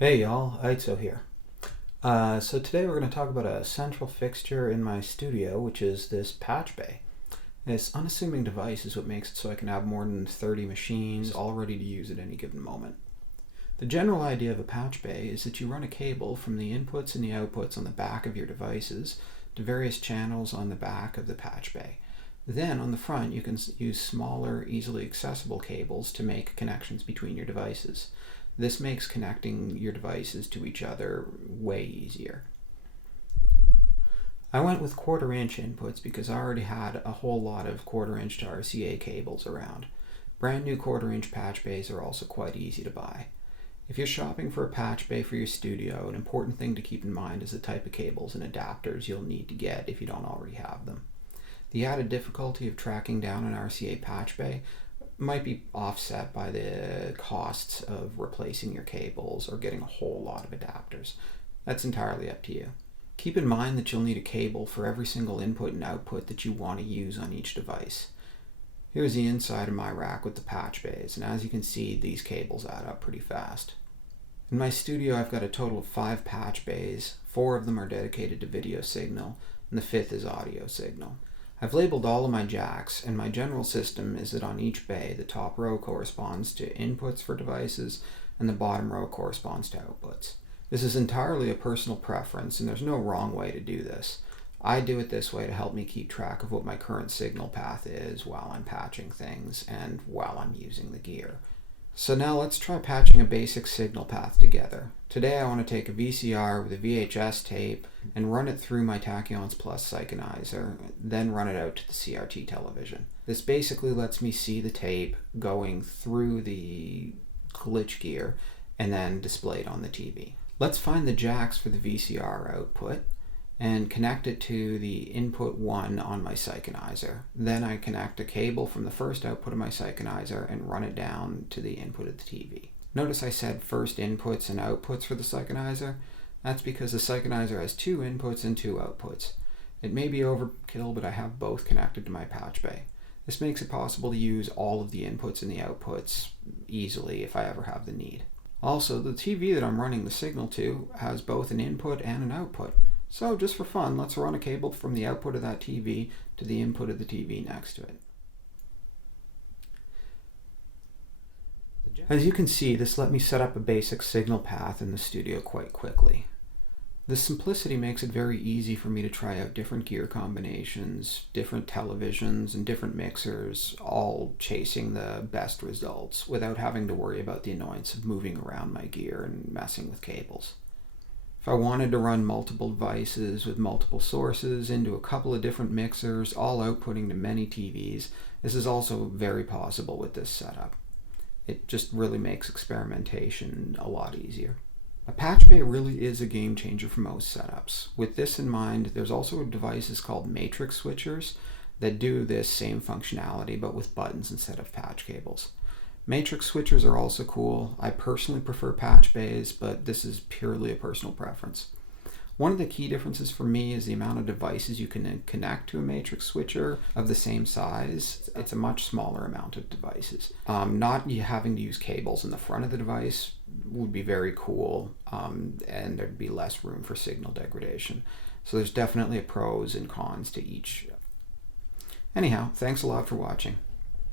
Hey y'all, Aitzo here. So today we're going to talk about a central fixture in my studio, which is this patch bay. This unassuming device is what makes it so I can have more than 30 machines all ready to use at any given moment. The general idea of a patch bay is that you run a cable from the inputs and the outputs on the back of your devices to various channels on the back of the patch bay. Then on the front you can use smaller, easily accessible cables to make connections between your devices. This makes connecting your devices to each other way easier. I went with 1/4 inch inputs because I already had a whole lot of 1/4 inch to RCA cables around. Brand new 1/4 inch patch bays are also quite easy to buy. If you're shopping for a patch bay for your studio, an important thing to keep in mind is the type of cables and adapters you'll need to get if you don't already have them. The added difficulty of tracking down an RCA patch bay might be offset by the costs of replacing your cables or getting a whole lot of adapters. That's entirely up to you. Keep in mind that you'll need a cable for every single input and output that you want to use on each device. Here's the inside of my rack with the patch bays, and as you can see, these cables add up pretty fast. In my studio, I've got a total of 5 patch bays. 4 of them are dedicated to video signal, and the 5th is audio signal. I've labeled all of my jacks, and my general system is that on each bay, the top row corresponds to inputs for devices, and the bottom row corresponds to outputs. This is entirely a personal preference, and there's no wrong way to do this. I do it this way to help me keep track of what my current signal path is while I'm patching things and while I'm using the gear. So now let's try patching a basic signal path together. Today I want to take a VCR with a VHS tape and run it through my Tachyons Plus Synchronizer, then run it out to the CRT television. This basically lets me see the tape going through the glitch gear and then displayed on the TV. Let's find the jacks for the VCR output and connect it to the input 1 on my Synchronizer. Then I connect a cable from the first output of my Synchronizer and run it down to the input of the TV. Notice I said first inputs and outputs for the Synchronizer. That's because the Synchronizer has 2 inputs and 2 outputs. It may be overkill, but I have both connected to my patch bay. This makes it possible to use all of the inputs and the outputs easily if I ever have the need. Also, the TV that I'm running the signal to has both an input and an output. So just for fun, let's run a cable from the output of that TV to the input of the TV next to it. As you can see, this let me set up a basic signal path in the studio quite quickly. This simplicity makes it very easy for me to try out different gear combinations, different televisions, and different mixers, all chasing the best results without having to worry about the annoyance of moving around my gear and messing with cables. If I wanted to run multiple devices with multiple sources into a couple of different mixers, all outputting to many TVs, this is also very possible with this setup. It just really makes experimentation a lot easier. A patch bay really is a game changer for most setups. With this in mind, there's also devices called matrix switchers that do this same functionality but with buttons instead of patch cables. Matrix switchers are also cool. I personally prefer patch bays, but this is purely a personal preference. One of the key differences for me is the amount of devices you can connect to a matrix switcher of the same size. It's a much smaller amount of devices. Not having to use cables in the front of the device would be very cool, and there'd be less room for signal degradation. So there's definitely pros and cons to each. Anyhow, thanks a lot for watching.